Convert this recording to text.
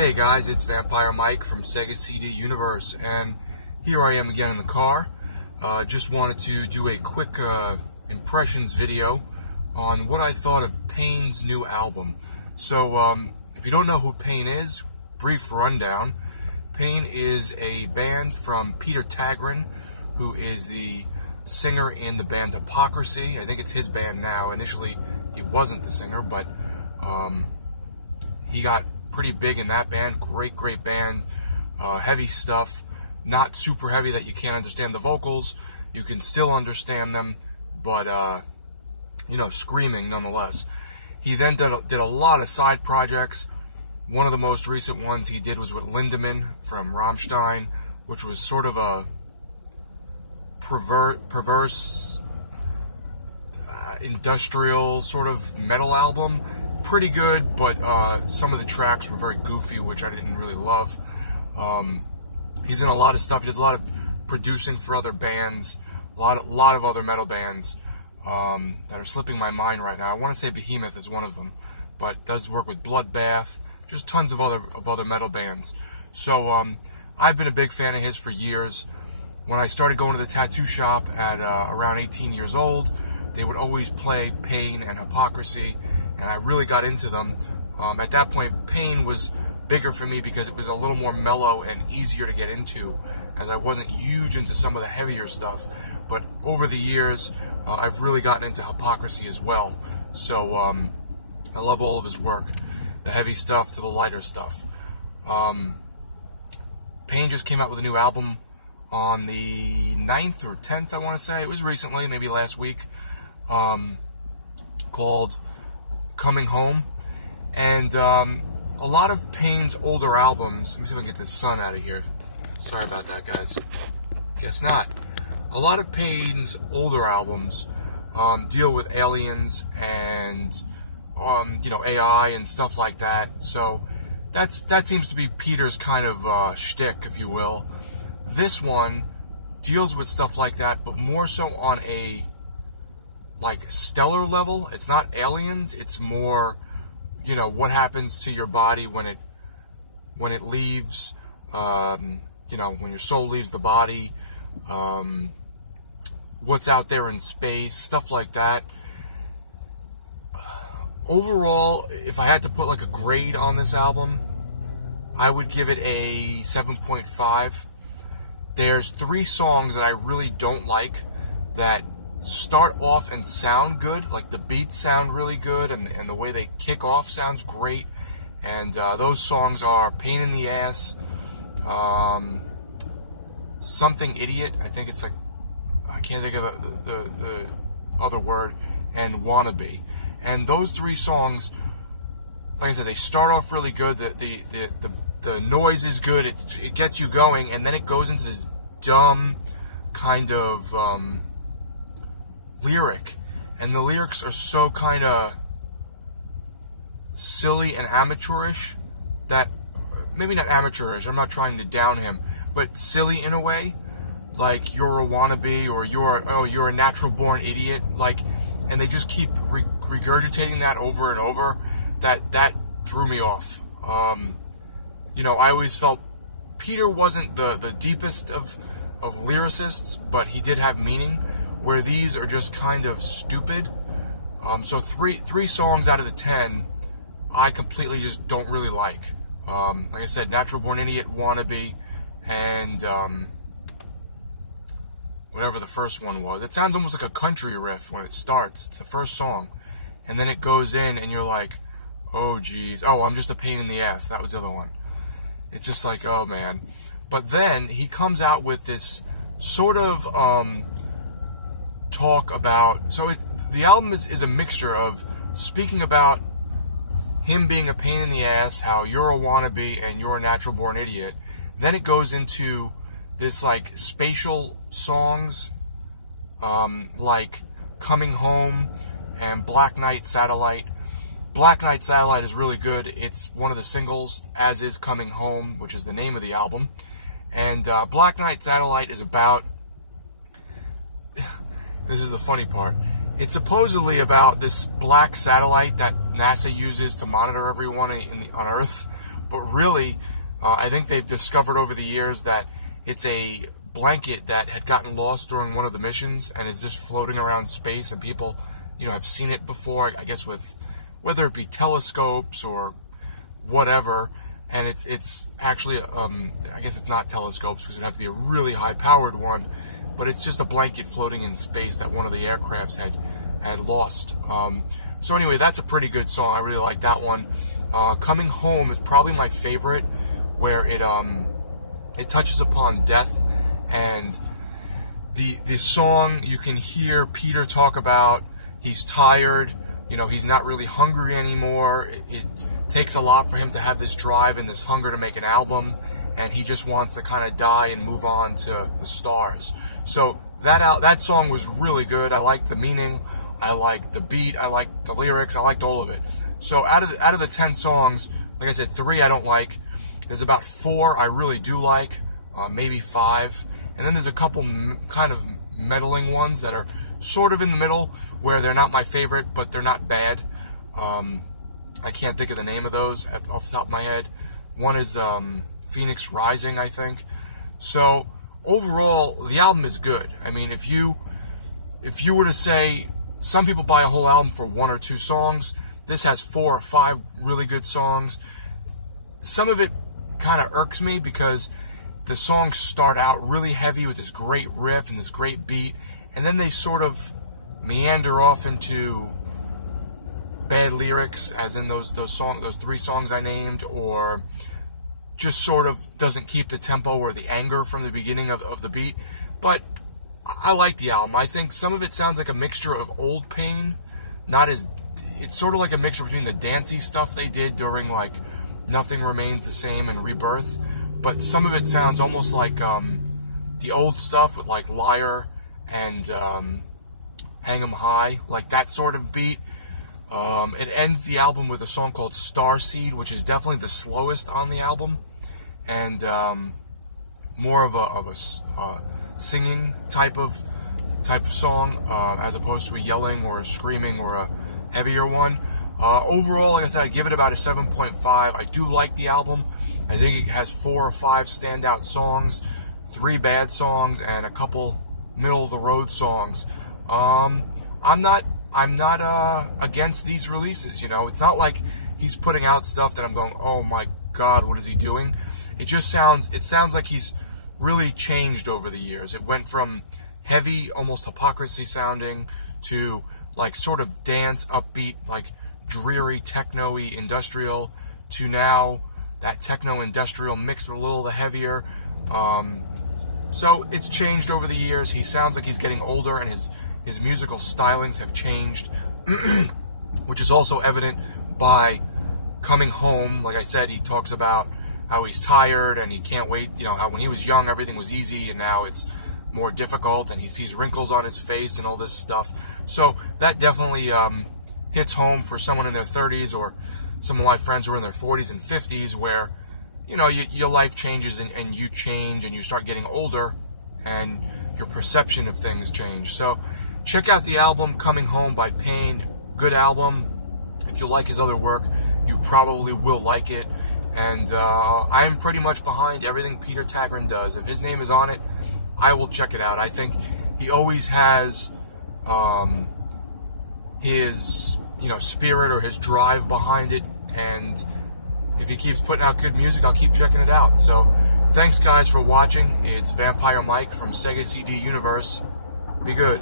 Hey guys, it's Vampire Mike from Sega CD Universe, and here I am again in the car. Just wanted to do a quick impressions video on what I thought of Pain's new album. So, if you don't know who Pain is, brief rundown. Pain is a band from Peter Tägtgren, who is the singer in the band Hypocrisy. I think it's his band now. Initially, he wasn't the singer, but he got pretty big in that band. Great band. Heavy stuff. Not super heavy that you can't understand the vocals. You can still understand them, but you know, screaming nonetheless. He then did a lot of side projects. One of the most recent ones he did was with Lindemann from Rammstein, which was sort of a perverse industrial sort of metal album. Pretty good, but some of the tracks were very goofy, which I didn't really love. He's in a lot of stuff. He does a lot of producing for other bands, a lot of other metal bands that are slipping my mind right now. I want to say Behemoth is one of them, but does work with Bloodbath, just tons of other metal bands. So I've been a big fan of his for years. When I started going to the tattoo shop at around 18 years old, they would always play Pain and Hypocrisy, and I really got into them. At that point, Pain was bigger for me because it was a little more mellow and easier to get into, as I wasn't huge into some of the heavier stuff. But over the years, I've really gotten into Hypocrisy as well. So I love all of his work, the heavy stuff to the lighter stuff. Pain just came out with a new album on the 9th or 10th, I want to say. It was recently, maybe last week, called Coming Home. And a lot of Pain's older albums, let me see if I can get this sun out of here. Sorry about that, guys. Guess not. A lot of Pain's older albums deal with aliens and you know, AI and stuff like that. So that seems to be Peter's kind of shtick, if you will. This one deals with stuff like that, but more so on a like stellar level. It's not aliens, it's more, you know, what happens to your body when it leaves, you know, when your soul leaves the body, what's out there in space, stuff like that. Overall, if I had to put like a grade on this album, I would give it a 7.5. There's 3 songs that I really don't like that start off and sound good, like the beats sound really good, and the way they kick off sounds great. And those songs are Pain in the Ass, Something Idiot, I think it's like, I can't think of the other word, and Wannabe. And those 3 songs, like I said, they start off really good. The noise is good. It gets you going, and then it goes into this dumb kind of lyric, and the lyrics are so kind of silly and amateurish that, maybe not amateurish, I'm not trying to down him, but silly in a way, like you're a wannabe, or you're a natural born idiot, like, and they just keep regurgitating that over and over. That threw me off. You know, I always felt Peter wasn't the deepest of lyricists, but he did have meaning, where these are just kind of stupid. So three songs out of the 10, I completely just don't really like. Like I said, Natural Born Idiot, Wannabe, and whatever the first one was. It sounds almost like a country riff when it starts. It's the first song. And then it goes in, and you're like, oh, geez. Oh, I'm just a pain in the ass. That was the other one. It's just like, oh, man. But then he comes out with this sort of talk about... So the album is a mixture of speaking about him being a pain in the ass, how you're a wannabe and you're a natural born idiot. Then it goes into this like spatial songs, like Coming Home and Black Knight Satellite. Black Knight Satellite is really good. It's one of the singles, as is Coming Home, which is the name of the album. And Black Knight Satellite is about... This is the funny part. It's supposedly about this black satellite that NASA uses to monitor everyone on Earth. But really, I think they've discovered over the years that it's a blanket that had gotten lost during one of the missions and is just floating around space, and people, have seen it before, I guess, with whether it be telescopes or whatever. And it's actually, I guess it's not telescopes because it would have to be a really high-powered one, but it's just a blanket floating in space that one of the aircrafts had lost. So anyway, that's a pretty good song. I really like that one. Coming Home is probably my favorite, where it touches upon death, and the song, you can hear Peter talk about he's tired, he's not really hungry anymore. It takes a lot for him to have this drive and this hunger to make an album, and he just wants to kind of die and move on to the stars. So that song was really good. I liked the meaning, I liked the beat, I liked the lyrics, I liked all of it. So out of the 10 songs, like I said, 3 I don't like. There's about 4 I really do like, maybe 5, and then there's a couple kind of meddling ones that are sort of in the middle, where they're not my favorite, but they're not bad. I can't think of the name of those off the top of my head. One is Phoenix Rising, I think. So overall, the album is good. I mean, if you were to say, some people buy a whole album for 1 or 2 songs, this has 4 or 5 really good songs. Some of it kind of irks me because the songs start out really heavy with this great riff and this great beat, and then they sort of meander off into bad lyrics, as in those 3 songs I named, or just sort of doesn't keep the tempo or the anger from the beginning of the beat. But I like the album. I think some of it sounds like a mixture of old Pain, it's sort of like a mixture between the dancey stuff they did during like Nothing Remains the Same and Rebirth, but some of it sounds almost like the old stuff with like Liar and Hang 'em High, like that sort of beat. It ends the album with a song called Starseed, which is definitely the slowest on the album, and more of a singing type of song, as opposed to a yelling or a screaming or a heavier one. Overall, like I said, I give it about a 7.5. I do like the album. I think it has 4 or 5 standout songs, 3 bad songs, and a couple middle-of-the-road songs. I'm not against these releases, It's not like he's putting out stuff that I'm going, oh my God, what is he doing? It sounds like he's really changed over the years. It went from heavy, almost hypocrisy sounding, to like sort of dance, upbeat, like dreary, techno-y, industrial, to now that techno-industrial mixed with a little of the heavier. So it's changed over the years. He sounds like he's getting older, and his musical stylings have changed, which is also evident by Coming Home. Like I said, he talks about how he's tired and he can't wait, how when he was young everything was easy and now it's more difficult, and he sees wrinkles on his face and all this stuff. So that definitely hits home for someone in their 30s, or some of my friends who are in their 40s and 50s, where your life changes and you change and you start getting older and your perception of things change. So check out the album Coming Home by Pain. Good album. If you like his other work, you probably will like it. And I am pretty much behind everything Peter Tägtgren does. If his name is on it, I will check it out. I think he always has his spirit or his drive behind it, and if he keeps putting out good music, I'll keep checking it out. So thanks guys for watching. It's Vampire Mike from Sega CD Universe. Be good.